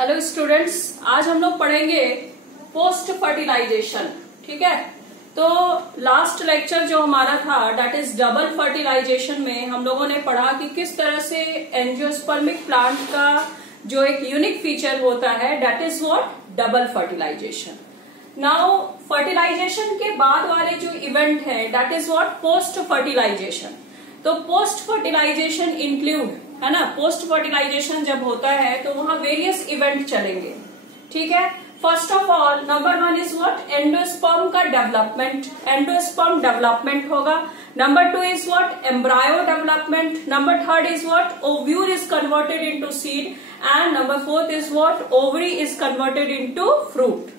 Hello students, आज हम लोग पढ़ेंगे पोस्ट फर्टिलाइजेशन। ठीक है, तो लास्ट लेक्चर जो हमारा था डेट इज डबल फर्टिलाइजेशन में हम लोगों ने पढ़ा कि किस तरह से एंजियोस्पर्मिक प्लांट का जो एक यूनिक फीचर होता है that is what double fertilisation. Now fertilisation के बाद वाले जो इवेंट है that is what post fertilisation. तो पोस्ट फर्टिलाइजेशन इंक्लूड है ना, पोस्ट फर्टिलाइजेशन जब होता है तो वहां वेरियस इवेंट चलेंगे। ठीक है, first of all number 1 is what endosperm का डेवलपमेंट, एंडोस्पर्म डेवलपमेंट होगा। Number 2 is what embryo development. Number 3 is what ovule is converted into seed and number 4 is what ovary is converted into fruit.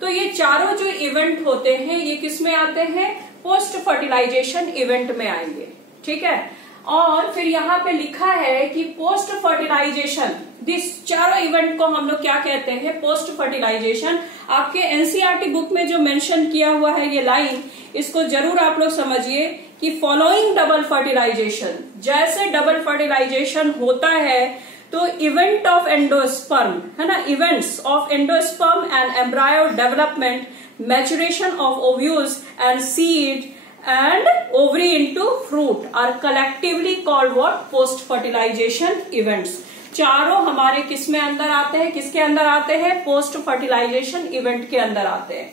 तो ये चारों जो event होते हैं ये किस में आते हैं, पोस्ट फर्टिलाइजेशन इवेंट में आएंगे। ठीक है, और फिर यहाँ पे लिखा है कि पोस्ट फर्टिलाइजेशन, दिस चारों इवेंट को हम लोग क्या कहते हैं, पोस्ट फर्टिलाइजेशन। आपके एनसीईआरटी बुक में जो मेंशन किया हुआ है ये लाइन, इसको जरूर आप लोग समझिए कि फॉलोइंग डबल फर्टिलाइजेशन, जैसे डबल फर्टिलाइजेशन होता है तो इवेंट ऑफ एंडोस्पर्म है ना, events of endosperm and embryo development, maturation of ovules and seed and ovary into fruit are collectively called what post fertilization events। चारों हमारे किस में अंदर आते हैं, किसके अंदर आते हैं, पोस्ट फर्टिलाइजेशन इवेंट के अंदर आते हैं।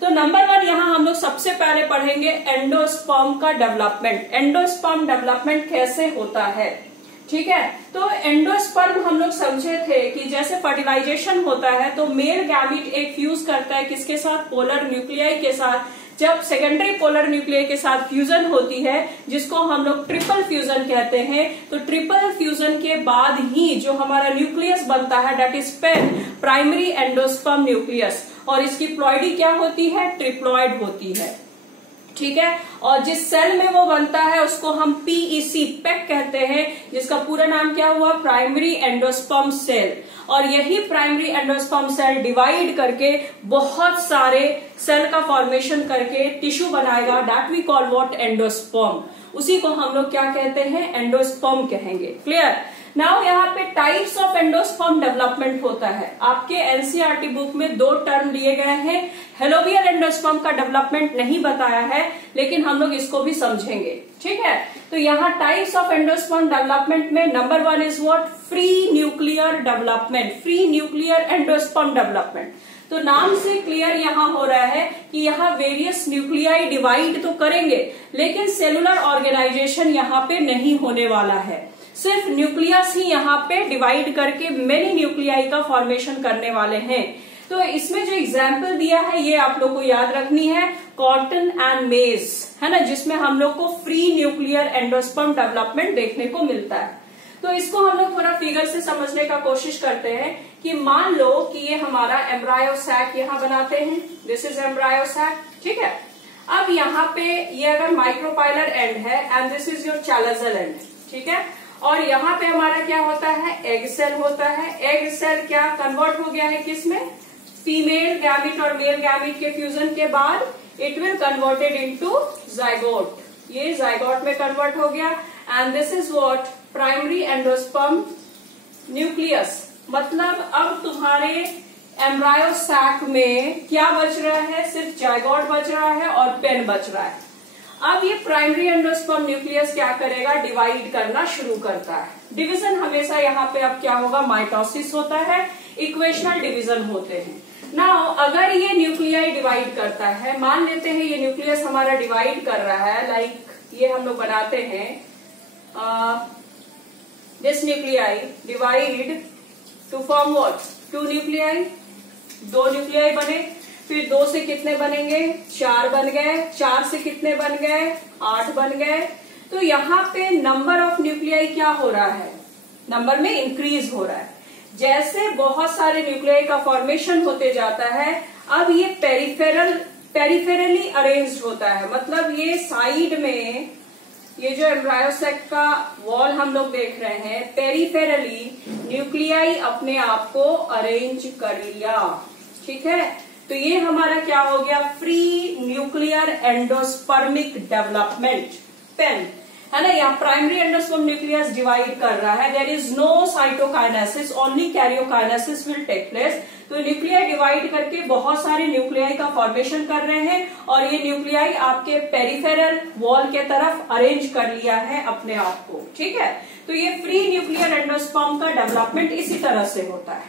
तो नंबर 1 यहाँ हम लोग सबसे पहले पढ़ेंगे एंडोस्पर्म का डेवलपमेंट। एंडोस्पर्म डेवलपमेंट कैसे होता है, ठीक है। तो एंडोस्पर्म हम लोग समझे थे कि जैसे फर्टिलाइजेशन होता है तो मेल गैमीट एक फ्यूज करता है किसके साथ, पोलर न्यूक्लियाई के साथ। जब सेकेंडरी पोलर न्यूक्लियाई के साथ फ्यूजन होती है जिसको हम लोग ट्रिपल फ्यूजन कहते हैं, तो ट्रिपल फ्यूजन के बाद ही जो हमारा न्यूक्लियस बनता है that is PEN, primary endosperm nucleus, और इसकी प्लॉइडी क्या होती है, ट्रिप्लॉइड होती है। ठीक है, और जिस सेल में वो बनता है उसको हम पीईसी पेक कहते हैं, जिसका पूरा नाम क्या हुआ, प्राइमरी एंडोस्पर्म सेल। और यही प्राइमरी एंडोस्पर्म सेल डिवाइड करके बहुत सारे सेल का फॉर्मेशन करके टिश्यू बनाएगा, that we call what endosperm. उसी को हम लोग क्या कहते हैं, एंडोस्पर्म कहेंगे। क्लियर। नाउ यहाँ पे टाइप्स ऑफ एंडोस्पर्म डेवलपमेंट होता है। आपके एनसीईआरटी बुक में 2 टर्म लिए गए हैं। हेलोबियल एंडोस्पर्म का डेवलपमेंट नहीं बताया है, लेकिन हम लोग इसको भी समझेंगे। ठीक है, तो यहाँ टाइप्स ऑफ एंडोस्पर्म डेवलपमेंट में number 1 is what free nuclear development, free nuclear endosperm development. तो नाम से क्लियर यहाँ हो रहा है कि यहाँ वेरियस न्यूक्लियाई डिवाइड तो करेंगे, लेकिन सेलुलर ऑर्गेनाइजेशन यहाँ पे नहीं होने वाला है। सिर्फ न्यूक्लियस ही यहाँ पे डिवाइड करके मेनी न्यूक्लियाई का फॉर्मेशन करने वाले हैं। तो इसमें जो एग्जाम्पल दिया है ये आप लोग को याद रखनी है, कॉटन एंड मेज है ना, जिसमें हम लोग को फ्री न्यूक्लियर एंडोस्पर्म डेवलपमेंट देखने को मिलता है। तो इसको हम लोग थोड़ा फिगर से समझने का कोशिश करते हैं कि मान लो कि ये हमारा एम्ब्रायो सैक यहाँ बनाते हैं, दिस इज एम्ब्रायो सैक। ठीक है, अब यहाँ पे ये अगर माइक्रोपाइलर एंड है and this is your chalazal end. ठीक है, और यहाँ पे हमारा क्या होता है, एग सेल होता है। एग सेल क्या कन्वर्ट हो गया है किसमें, फीमेल गैमीट और मेल गैमीट के फ्यूजन के बाद it will converted into zygote, ये जाइगोट में कन्वर्ट हो गया and this is what primary endosperm nucleus. मतलब अब तुम्हारे एम्ब्रायो सैक में क्या बच रहा है, सिर्फ जाइगोट बच रहा है और पेन बच रहा है। अब ये प्राइमरी एंडोस्पर्म न्यूक्लियस क्या करेगा, डिवाइड करना शुरू करता है। डिवीजन हमेशा यहाँ पे अब क्या होगा, माइटोसिस होता है, इक्वेशनल डिवीजन होते हैं। नाउ अगर ये न्यूक्लियाई डिवाइड करता है, मान लेते हैं ये न्यूक्लियस हमारा डिवाइड कर रहा है, लाइक ये हम लोग बनाते हैं this nuclei divide two form what, 2 nuclei, 2 nuclei बने, फिर 2 से कितने बनेंगे, 4 बन गए, 4 से कितने बन गए, 8 बन गए। तो यहाँ पे नंबर ऑफ न्यूक्लियाई क्या हो रहा है, नंबर में इंक्रीज हो रहा है। जैसे बहुत सारे न्यूक्लियाई का फॉर्मेशन होते जाता है, अब ये पेरिफेरली अरेंज्ड होता है। मतलब ये साइड में, ये जो एम्ब्रायो सैक का वॉल हम लोग देख रहे हैं, पेरिफेरली न्यूक्लियाई अपने आप को अरेंज कर लिया। ठीक है, तो ये हमारा क्या हो गया, फ्री न्यूक्लियर एंडोस्पर्मिक डेवलपमेंट, पेन। है ना। यहाँ प्राइमरी एंडोस्पर्म न्यूक्लियस डिवाइड कर रहा है, there is no cytokinesis, only karyokinesis will take place. तो न्यूक्लियाई डिवाइड करके बहुत सारे न्यूक्लियाई का फॉर्मेशन कर रहे हैं और ये न्यूक्लियाई आपके पेरिफेरल वॉल के तरफ अरेंज कर लिया है अपने आप को, ठीक है। तो ये फ्री न्यूक्लियर एंडोस्पर्म का डेवलपमेंट इसी तरह से होता है,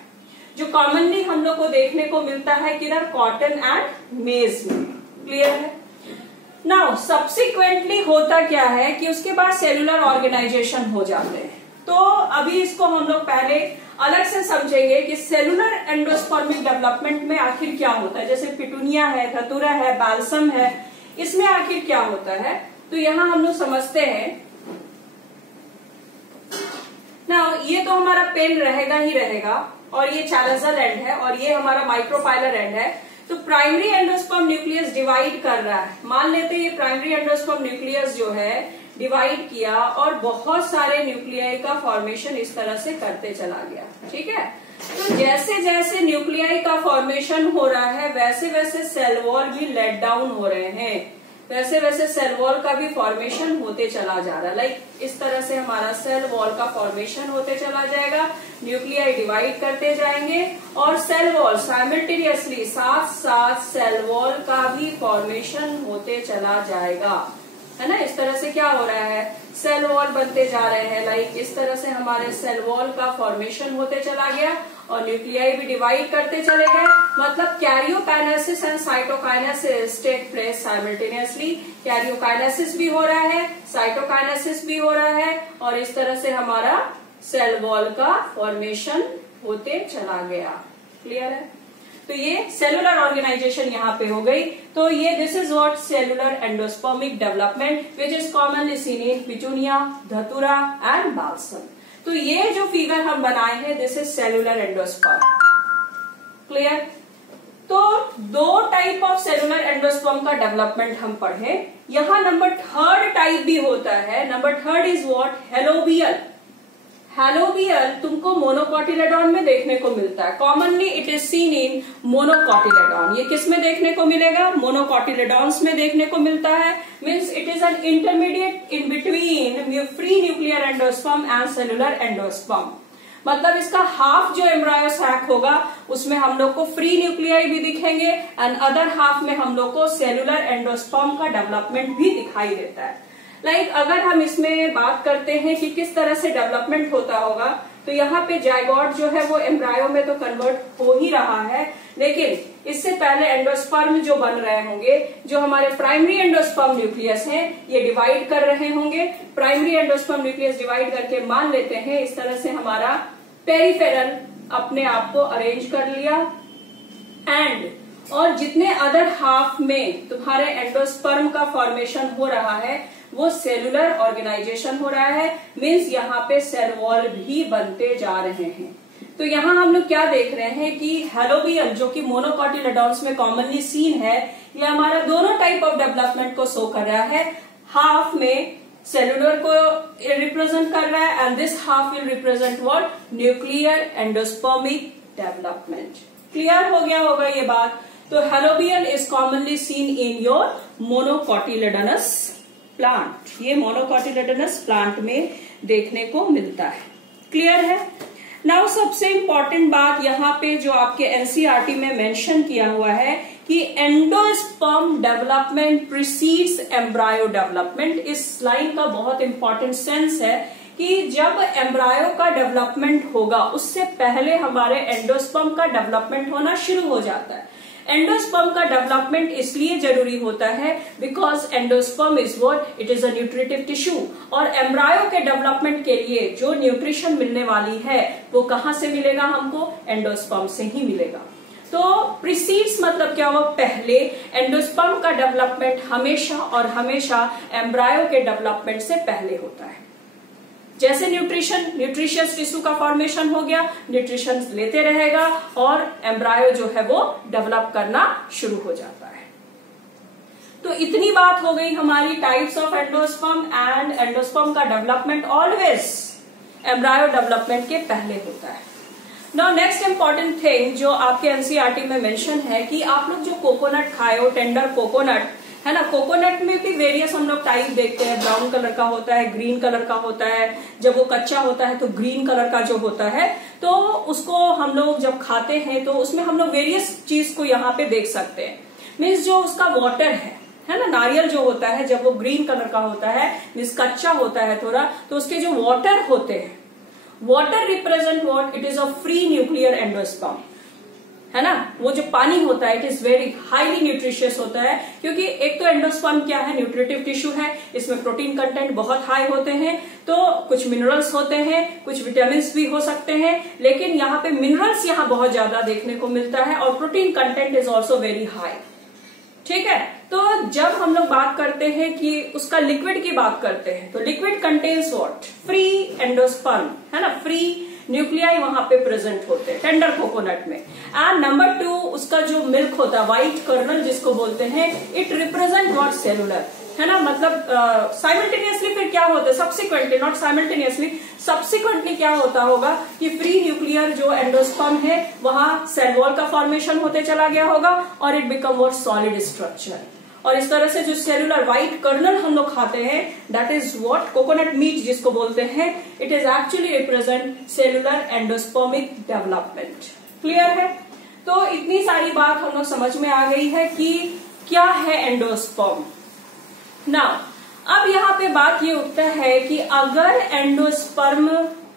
जो कॉमनली हम लोग को देखने को मिलता है किधर, कॉटन एंड मेज में। क्लियर है। नाउ सब्सिक्वेंटली होता क्या है कि उसके बाद सेलुलर ऑर्गेनाइजेशन हो जाते हैं। तो अभी इसको हम लोग पहले अलग से समझेंगे कि सेलुलर एंडोस्पर्मिक डेवलपमेंट में आखिर क्या होता है। जैसे पिटूनिया है, धतूरा है, बाल्सम है, इसमें आखिर क्या होता है। तो यहां हम लोग समझते हैं ना, ये तो हमारा पेन रहेगा ही रहेगा और ये चैलेंजल एंड है और ये हमारा माइक्रोपाइलर एंड है। तो प्राइमरी एंडोस्पर्म न्यूक्लियस डिवाइड कर रहा है, मान लेते हैं ये प्राइमरी एंडोस्पर्म न्यूक्लियस जो है डिवाइड किया और बहुत सारे न्यूक्लियाई का फॉर्मेशन इस तरह से करते चला गया, ठीक है। तो जैसे जैसे न्यूक्लियाई का फॉर्मेशन हो रहा है वैसे वैसे सेल वॉल भी लेट डाउन हो रहे हैं, वैसे वैसे सेल वॉल का भी फॉर्मेशन होते चला जा रहा है। लाइक इस तरह से हमारा सेल वॉल का फॉर्मेशन होते चला जाएगा, न्यूक्लियाई डिवाइड करते जाएंगे और सेल वॉल साइमल्टेनियसली साथ साथ सेल वॉल का भी फॉर्मेशन होते चला जाएगा, है ना। इस तरह से क्या हो रहा है, सेल वॉल बनते जा रहे हैं। लाइक इस तरह से हमारे सेल वॉल का फॉर्मेशन होते चला गया और न्यूक्लियाई भी डिवाइड करते चले गए। मतलब karyokinesis and cytokinesis take place simultaneously. Karyokinesis भी हो रहा है, साइटोकाइनेसिस भी हो रहा है और इस तरह से हमारा सेल वॉल का फॉर्मेशन होते चला गया। क्लियर है। तो ये सेलुलर ऑर्गेनाइजेशन यहाँ पे हो गई। तो ये this is what cellular endospermic development which is commonly seen in petunia, datura and balsam. तो ये जो फिगर हम बनाए हैं this is cellular endosperm. Clear. तो दो टाइप ऑफ सेलुलर एंडोस्पर्म का डेवलपमेंट हम पढ़े। यहाँ नंबर थर्ड टाइप भी होता है। Number third is what, helobial. Helobial तुमको मोनोकॉटिलेडॉन में देखने को मिलता है। Commonly it is seen in monocotyledon. ये किस में देखने को मिलेगा, मोनोकॉटिलेडॉन्स में देखने को मिलता है। Means it is an intermediate in between free nuclear endosperm and cellular endosperm. मतलब इसका हाफ जो एम्ब्रायो सैक होगा उसमें हम लोग को फ्री न्यूक्लियाई भी दिखेंगे एंड अदर हाफ में हम लोग को सेलुलर एंडोस्पर्म का डेवलपमेंट भी दिखाई देता है। लाइक अगर हम इसमें बात करते हैं कि किस तरह से डेवलपमेंट होता होगा, तो यहाँ पे जायगोट जो है वो एम्ब्रायो में तो कन्वर्ट हो ही रहा है, लेकिन इससे पहले एंडोस्पर्म जो बन रहे होंगे, जो हमारे प्राइमरी एंडोस्पर्म न्यूक्लियस हैं, ये डिवाइड कर रहे होंगे। प्राइमरी एंडोस्पर्म न्यूक्लियस डिवाइड करके मान लेते हैं इस तरह से हमारा पेरिफेरल अपने आप को अरेंज कर लिया एंड और जितने अदर हाफ में तुम्हारे एंडोस्पर्म का फॉर्मेशन हो रहा है वो सेलुलर ऑर्गेनाइजेशन हो रहा है। मीन्स यहाँ पे सेल वॉल भी बनते जा रहे हैं। तो यहाँ हम लोग क्या देख रहे हैं कि हेलोबियल जो कि मोनोकॉटिलेडॉन्स में कॉमनली सीन है, ये हमारा दोनों टाइप ऑफ डेवलपमेंट को शो कर रहा है। हाफ में सेलुलर को रिप्रेजेंट कर रहा है and this half will represent what, nuclear endospermic development. Clear हो गया होगा ये बात। तो helobial is commonly seen in your monocotyledonous plant. ये मोनोकॉटिलेडोनस प्लांट में देखने को मिलता है। क्लियर है। नाउ सबसे इंपॉर्टेंट बात यहाँ पे जो आपके एनसीईआरटी में मेंशन किया हुआ है कि endosperm development precedes embryo development. इस लाइन का बहुत इंपॉर्टेंट सेंस है कि जब एम्ब्रायो का डेवलपमेंट होगा उससे पहले हमारे एंडोस्पर्म का डेवलपमेंट होना शुरू हो जाता है। एंडोस्पर्म का डेवलपमेंट इसलिए जरूरी होता है because endosperm is what, it is a nutritive tissue और एम्ब्रायो के डेवलपमेंट के लिए जो न्यूट्रिशन मिलने वाली है वो कहाँ से मिलेगा, हमको एंडोस्पर्म से ही मिलेगा। तो प्रीसीड्स मतलब क्या हुआ, पहले एंडोस्पर्म का डेवलपमेंट हमेशा और हमेशा एम्ब्रायो के डेवलपमेंट से पहले होता है। जैसे न्यूट्रिशियस टिश्यू का फॉर्मेशन हो गया, न्यूट्रिशन लेते रहेगा और एम्ब्रायो जो है वो डेवलप करना शुरू हो जाता है। तो इतनी बात हो गई हमारी types of endosperm and endosperm का डेवलपमेंट ऑलवेज एम्ब्रायो डेवलपमेंट के पहले होता है। नाउ नेक्स्ट इंपॉर्टेंट थिंग जो आपके एनसीईआरटी में मेंशन है कि आप लोग जो कोकोनट खाए हो, टेंडर कोकोनट, है ना। कोकोनट में भी वेरियस हम लोग टाइप देखते हैं, ब्राउन कलर का होता है, ग्रीन कलर का होता है, जब वो कच्चा होता है तो ग्रीन कलर का जो होता है, तो उसको हम लोग जब खाते हैं तो उसमें हम लोग वेरियस चीज को यहाँ पे देख सकते हैं। मीन्स जो उसका वाटर है ना, नारियल जो होता है जब वो ग्रीन कलर का होता है, मीन्स कच्चा होता है थोड़ा, तो उसके जो वाटर होते हैं, water represent what, it is a free nuclear endosperm, है ना। वो जो पानी होता है it is very highly nutritious होता है, क्योंकि एक तो एंडोस्पर्म क्या है, न्यूट्रिटिव टिश्यू है, इसमें प्रोटीन कंटेंट बहुत हाई होते हैं, तो कुछ मिनरल्स होते हैं, कुछ विटामिन भी हो सकते हैं, लेकिन यहाँ पे मिनरल्स यहाँ बहुत ज्यादा देखने को मिलता है और protein content is also very high. ठीक है, तो जब हम लोग बात करते हैं कि उसका लिक्विड की बात करते हैं, तो liquid contains what, free endosperm, है ना, फ्री न्यूक्लियाई वहां पे प्रेजेंट होते हैं टेंडर कोकोनट में। एंड नंबर 2, उसका जो मिल्क होता है, व्हाइट कर्नल जिसको बोलते हैं, इट रिप्रेजेंट व्हाट, सेलुलर, है ना। मतलब साइमल्टेनियसली फिर क्या होता है, सब्सिक्वेंटली, नॉट साइमल्टेनियसली, सब्सिक्वेंटली क्या होता होगा कि फ्री न्यूक्लियर जो एंडोस्पर्म है वहां सेल वॉल का फॉर्मेशन होते चला गया होगा और it become what, solid structure. और इस तरह से जो सेलुलर व्हाइट कर्नल हम लोग खाते हैं, that is what, coconut meat जिसको बोलते हैं, it is actually represent cellular endospermic development. Clear है। तो इतनी सारी बात हम लोग समझ में आ गई है कि क्या है एंडोस्पर्म। नाउ अब यहाँ पे बात ये उठता है कि अगर एंडोस्पर्म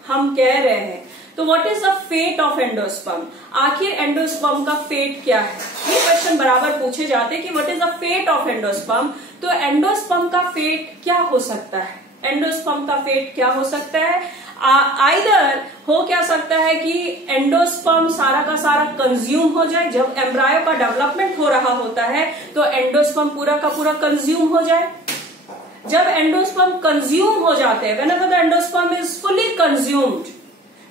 हम कह रहे हैं तो what is the fate of endosperm, आखिर एंडोस्पर्म का फेट क्या है, ये क्वेश्चन बराबर पूछे जाते हैं कि what is the fate of endosperm. तो एंडोस्पर्म का फेट क्या हो सकता है, एंडोस्पर्म का फेट क्या हो सकता है, आइदर हो क्या सकता है कि एंडोस्पर्म सारा का सारा कंज्यूम हो जाए, जब एम्ब्रायो का डेवलपमेंट हो रहा होता है तो एंडोस्पर्म पूरा का पूरा कंज्यूम हो जाए। जब एंडोस्पर्म कंज्यूम हो जाते हैं, whenever the endosperm is fully consumed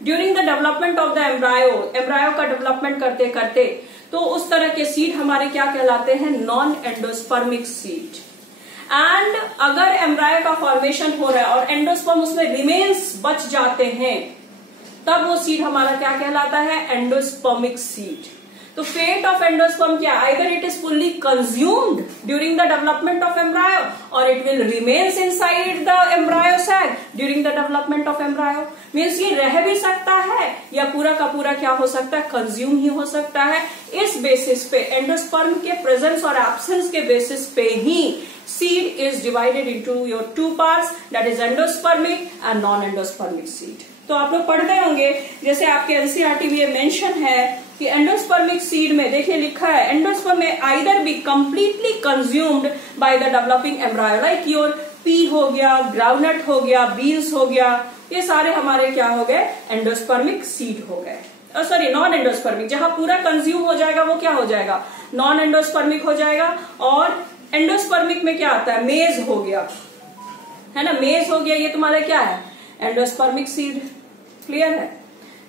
during the development of the embryo, embryo का डेवलपमेंट करते करते, तो उस तरह के सीड हमारे क्या कहलाते हैं, नॉन एंडोस्पर्मिक सीड। एंड अगर एम्ब्रायो का फॉर्मेशन हो रहा है और एंडोस्पर्म उसमें रिमेन्स बच जाते हैं, तब वो सीड हमारा क्या कहलाता है, एंडोस्पर्मिक सीड। तो फेट ऑफ एंडोस्पर्म क्या, either it is fully consumed during the development of embryo और it will remains inside the embryo sac during the development of embryo. Means ये रह भी सकता है या पूरा का पूरा क्या हो सकता है, कंज्यूम ही हो सकता है। इस बेसिस पे, एंडोस्पर्म के प्रेजेंस और एब्सेंस के बेसिस पे ही seed is divided into your two parts, that is endospermic and non-endospermic seed। तो आप लोग पढ़ते होंगे, जैसे आपके एनसीईआरटी में ये मेंशन है कि एंडोस्पर्मिक सीड में देखिए लिखा है, एंडोस्पर्म में either be completely consumed by the developing embryo, like your P हो गया, ग्राउंडनट हो गया, बीन्स हो गया, ये सारे हमारे क्या हो गए, एंडोस्पर्मिक सीड हो गए। सॉरी, नॉन एंडोस्पर्मिक, जहां पूरा कंज्यूम हो जाएगा वो क्या हो जाएगा, नॉन एंडोस्पर्मिक हो जाएगा। और एंडोस्पर्मिक में क्या आता है, मेज हो गया, है ना, मेज हो गया, ये तुम्हारा क्या है, एंडोस्पर्मिक सीड। क्लियर है।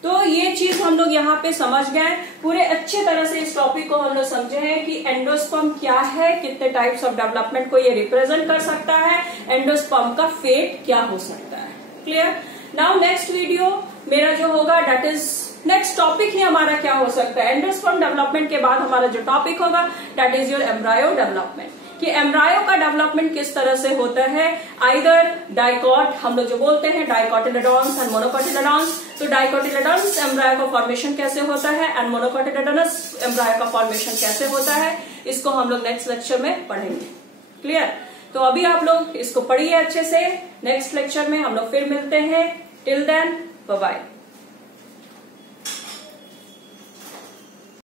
तो ये चीज हम लोग यहाँ पे समझ गए, पूरे अच्छे तरह से इस टॉपिक को हम लोग समझे हैं कि एंडोस्पर्म क्या है, कितने टाइप्स ऑफ डेवलपमेंट को ये रिप्रेजेंट कर सकता है, एंडोस्पर्म का फेट क्या हो सकता है। क्लियर। नाउ नेक्स्ट वीडियो मेरा जो होगा, दैट इज नेक्स्ट टॉपिक ही हमारा क्या हो सकता है, एंडोस्पर्म डेवलपमेंट के बाद हमारा जो टॉपिक होगा that is your embryo development, कि एम्ब्रायो का डेवलपमेंट किस तरह से होता है, आइदर डाइकॉट, हम लोग जो बोलते हैं डाइकोटिलेडॉन्स एंड मोनोकोटिलेडॉन्स, तो डाइकोटिलेडॉन्स एम्ब्रायो का फॉर्मेशन कैसे होता है एंड मोनोकोटिलेडॉन्स एम्ब्रायो का फॉर्मेशन कैसे होता है, इसको हम लोग नेक्स्ट लेक्चर में पढ़ेंगे। क्लियर। तो अभी आप लोग इसको पढ़िए अच्छे से, नेक्स्ट लेक्चर में हम लोग फिर मिलते हैं। Till then bye bye.